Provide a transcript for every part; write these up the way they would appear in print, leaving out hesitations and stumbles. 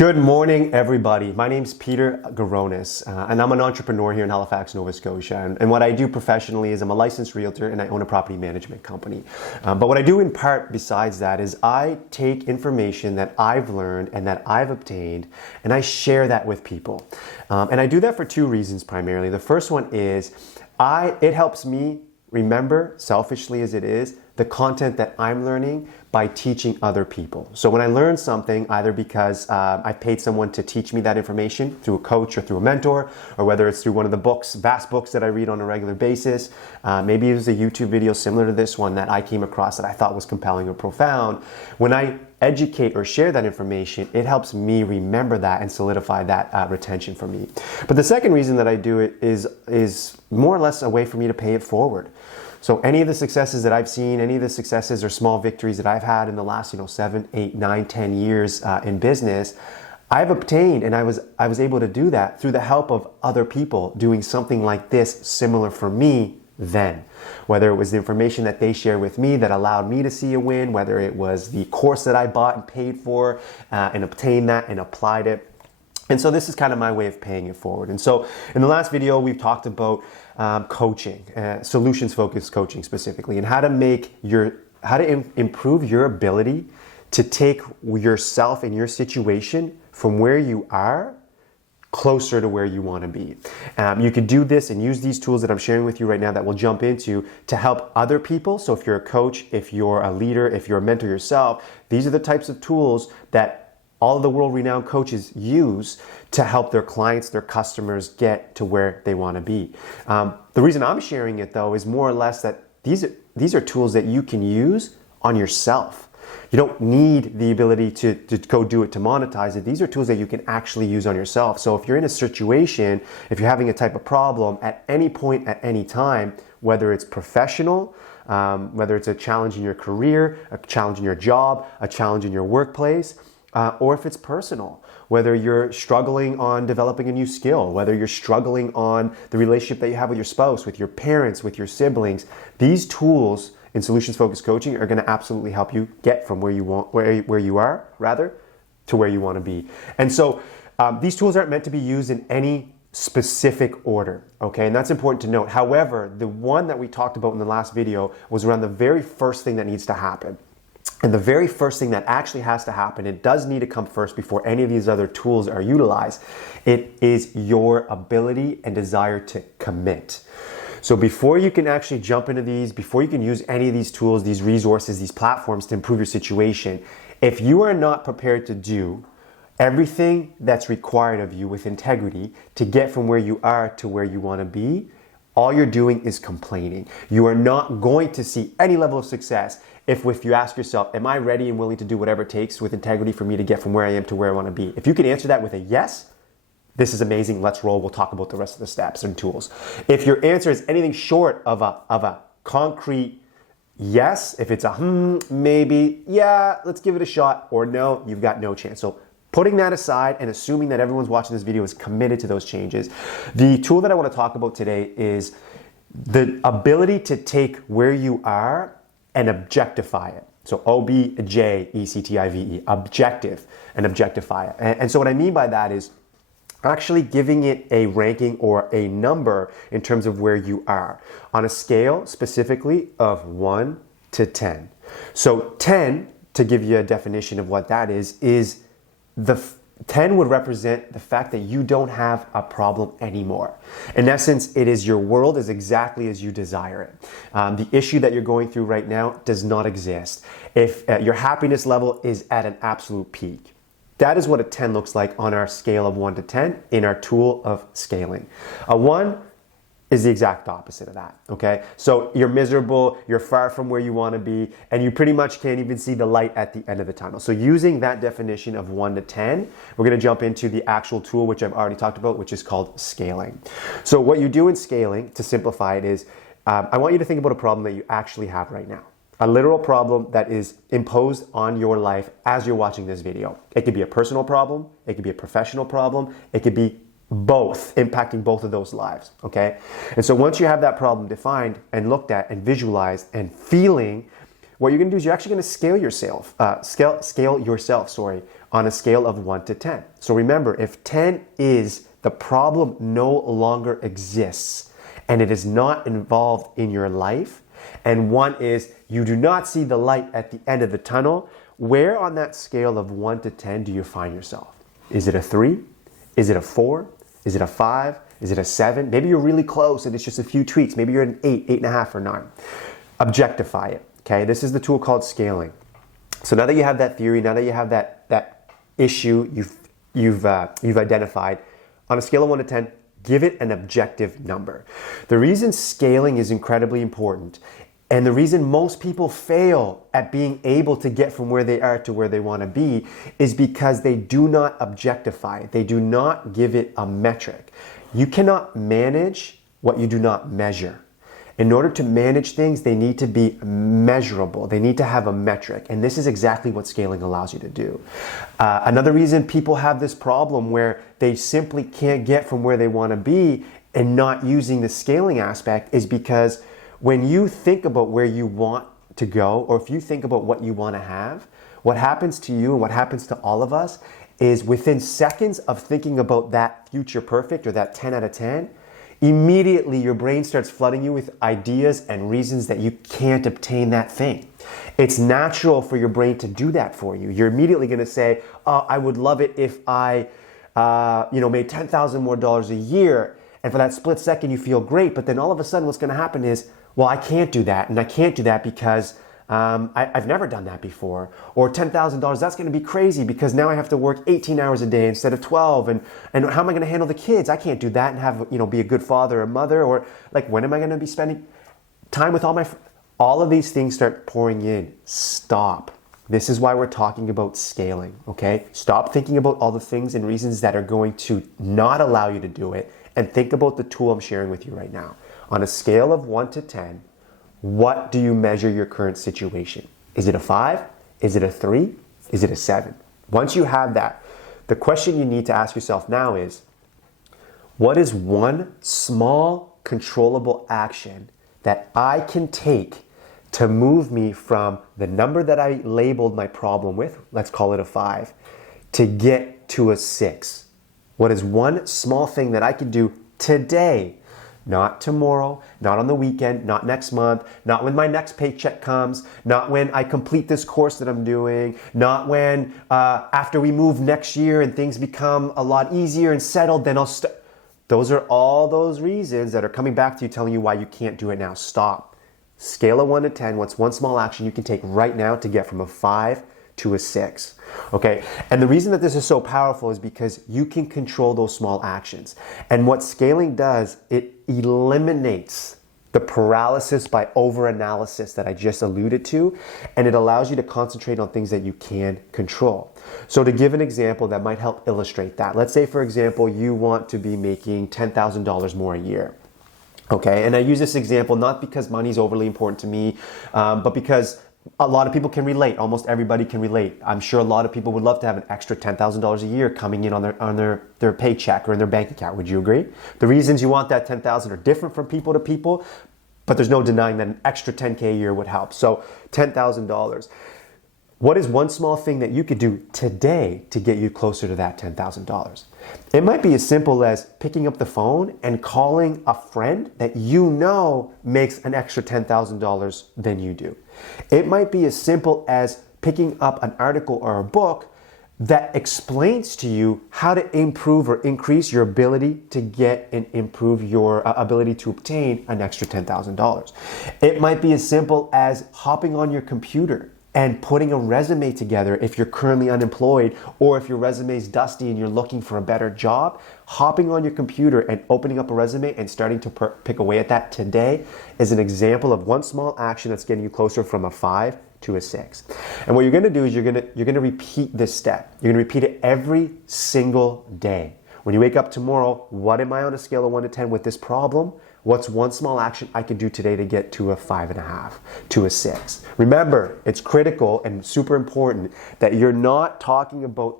Good morning, everybody. My name's Peter Garonis, and I'm an entrepreneur here in Halifax, Nova Scotia. And what I do professionally is I'm a licensed realtor and I own a property management company. But what I do in part besides that is I take information that I've learned and that I've obtained and I share that with people. And I do that for two reasons primarily. The first one is it helps me remember, selfishly as it is, the content that I'm learning by teaching other people. So when I learn something, either because I paid someone to teach me that information through a coach or through a mentor, or whether it's through one of the books, vast books that I read on a regular basis, maybe it was a YouTube video similar to this one that I came across that I thought was compelling or profound. When I educate or share that information, it helps me remember that and solidify that retention for me. But the second reason that I do it is more or less a way for me to pay it forward. So any of the successes that I've seen, any of the successes or small victories that I've had in the last 7, 8, 9, 10 years in business, I've obtained, and I was able to do that through the help of other people doing something like this similar for me then. Whether it was the information that they shared with me that allowed me to see a win, whether it was the course that I bought and paid for and obtained that and applied it. And so this is kind of my way of paying it forward. And so in the last video, we've talked about coaching, solutions-focused coaching specifically, and how to improve your ability to take yourself and your situation from where you are closer to where you want to be. You can do this and use these tools that I'm sharing with you right now that we'll jump into to help other people. So if you're a coach, if you're a leader, if you're a mentor yourself, these are the types of tools that all of the world-renowned coaches use to help their clients, their customers get to where they want to be. The reason I'm sharing it though is more or less that these are tools that you can use on yourself. You don't need the ability to go do it to monetize it. These are tools that you can actually use on yourself. So if you're in a situation, if you're having a type of problem at any point, at any time, whether it's professional, whether it's a challenge in your career, a challenge in your job, a challenge in your workplace, or if it's personal, whether you're struggling on developing a new skill, whether you're struggling on the relationship that you have with your spouse, with your parents, with your siblings, these tools in solutions-focused coaching are going to absolutely help you get from where you are to where you want to be. And so these tools aren't meant to be used in any specific order, okay? And that's important to note. However, the one that we talked about in the last video was around the very first thing that needs to happen. And the very first thing that actually has to happen, it does need to come first before any of these other tools are utilized. It is your ability and desire to commit. So before you can actually jump into these, before you can use any of these tools, these resources, these platforms to improve your situation, if you are not prepared to do everything that's required of you with integrity to get from where you are to where you want to be, all you're doing is complaining. You are not going to see any level of success if you ask yourself, am I ready and willing to do whatever it takes with integrity for me to get from where I am to where I want to be? If you can answer that with a yes, this is amazing, let's roll, we'll talk about the rest of the steps and tools. If your answer is anything short of a concrete yes, if it's a maybe, yeah, let's give it a shot, or no, you've got no chance. So putting that aside and assuming that everyone's watching this video is committed to those changes, the tool that I want to talk about today is the ability to take where you are and objectify it. So objective, objective, and objectify it. And so what I mean by that is actually giving it a ranking or a number in terms of where you are on a scale specifically of 1 to 10. So 10, to give you a definition of what that is 10 would represent the fact that you don't have a problem anymore. In essence, it is your world is exactly as you desire it. The issue that you're going through right now does not exist. If your happiness level is at an absolute peak. That is what a 10 looks like on our scale of 1 to 10 in our tool of scaling. A 1 is the exact opposite of that, okay? So you're miserable, you're far from where you want to be, and you pretty much can't even see the light at the end of the tunnel. So using that definition of 1 to 10, we're going to jump into the actual tool, which I've already talked about, which is called scaling. So what you do in scaling, to simplify it, is I want you to think about a problem that you actually have right now. A literal problem that is imposed on your life as you're watching this video. It could be a personal problem, it could be a professional problem, it could be both, impacting both of those lives, okay? And so once you have that problem defined and looked at and visualized and feeling, what you're gonna do is you're actually gonna scale yourself on a scale of 1 to 10. So remember, if 10 is the problem no longer exists and it is not involved in your life, and 1 is you do not see the light at the end of the tunnel, where on that scale of 1 to 10 do you find yourself? Is it a 3? Is it a 4? Is it a 5? Is it a 7? Maybe you're really close and it's just a few tweaks. Maybe you're an 8, 8.5, or 9. Objectify it, okay? This is the tool called scaling. So now that you have that theory, now that you have that issue you've identified, on a scale of 1 to 10, give it an objective number. The reason scaling is incredibly important, and the reason most people fail at being able to get from where they are to where they want to be, is because they do not objectify. They do not give it a metric. You cannot manage what you do not measure. In order to manage things, they need to be measurable. They need to have a metric. And this is exactly what scaling allows you to do. Another reason people have this problem where they simply can't get from where they want to be and not using the scaling aspect is because when you think about where you want to go, or if you think about what you want to have, what happens to you and what happens to all of us is within seconds of thinking about that future perfect or that 10 out of 10, immediately your brain starts flooding you with ideas and reasons that you can't obtain that thing. It's natural for your brain to do that for you. You're immediately going to say, oh, I would love it if I made $10,000 more a year. And for that split second, you feel great. But then all of a sudden, what's going to happen is, well, I can't do that. And I can't do that because I've never done that before. Or $10,000, that's going to be crazy because now I have to work 18 hours a day instead of 12. And how am I going to handle the kids? I can't do that and have, be a good father or mother. Or like, when am I going to be spending time with all of these things start pouring in. Stop. This is why we're talking about scaling, okay? Stop thinking about all the things and reasons that are going to not allow you to do it, and think about the tool I'm sharing with you right now. On a scale of 1 to 10, what do you measure your current situation? Is it a 5? Is it a 3? Is it a 7? Once you have that, the question you need to ask yourself now is, what is one small controllable action that I can take to move me from the number that I labeled my problem with, let's call it a 5, to get to a 6? What is one small thing that I can do today, not tomorrow, not on the weekend, not next month, not when my next paycheck comes, not when I complete this course that I'm doing, not when after we move next year and things become a lot easier and settled, then I'll start. Those are all those reasons that are coming back to you telling you why you can't do it now. Stop. Scale of 1 to 10, what's one small action you can take right now to get from a 5 to a 6? Okay, and the reason that this is so powerful is because you can control those small actions. And what scaling does, it eliminates the paralysis by overanalysis that I just alluded to, and it allows you to concentrate on things that you can control. So to give an example that might help illustrate that, let's say, for example, you want to be making $10,000 more a year. Okay, and I use this example not because money is overly important to me, but because a lot of people can relate. Almost everybody can relate. I'm sure a lot of people would love to have an extra $10,000 a year coming in on their paycheck or in their bank account. Would you agree? The reasons you want that $10,000 are different from people to people, but there's no denying that an extra $10K a year would help. So $10,000. What is one small thing that you could do today to get you closer to that $10,000? It might be as simple as picking up the phone and calling a friend that you know makes an extra $10,000 than you do. It might be as simple as picking up an article or a book that explains to you how to improve or increase your ability to get and improve your ability to obtain an extra $10,000. It might be as simple as hopping on your computer and putting a resume together if you're currently unemployed, or if your resume is dusty and you're looking for a better job. Hopping on your computer and opening up a resume and starting to pick away at that today is an example of one small action that's getting you closer from a 5 to a 6. And what you're going to do is you're going to repeat this step. You're going to repeat it every single day. When you wake up tomorrow, what am I on a scale of 1 to 10 with this problem? What's one small action I could do today to get to a 5.5, to a 6? Remember, it's critical and super important that you're not talking about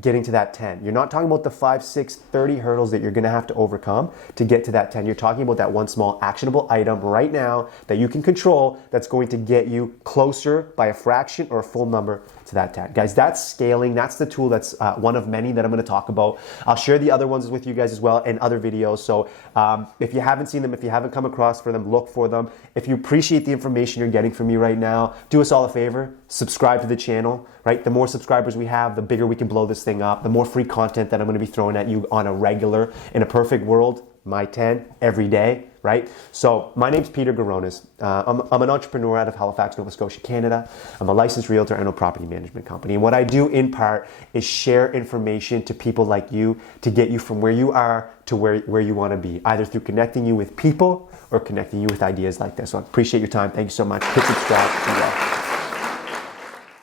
getting to that 10. You're not talking about the 5, 6, 30 hurdles that you're gonna have to overcome to get to that 10. You're talking about that one small actionable item right now that you can control that's going to get you closer by a fraction or a full number to that 10. Guys, that's scaling. That's the tool that's one of many that I'm gonna talk about. I'll share the other ones with you guys as well in other videos. So if you haven't seen them, if you haven't come across for them, look for them. If you appreciate the information you're getting from me right now, do us all a favor, subscribe to the channel, right? The more subscribers we have, the bigger we can blow this thing up, the more free content that I'm gonna be throwing at you on a regular. In a perfect world, my 10 every day, right? So my name's Peter Garonis. I'm an entrepreneur out of Halifax, Nova Scotia, Canada. I'm a licensed realtor and a property management company. And what I do in part is share information to people like you to get you from where you are to where you want to be, either through connecting you with people or connecting you with ideas like this. So I appreciate your time. Thank you so much. Hit subscribe.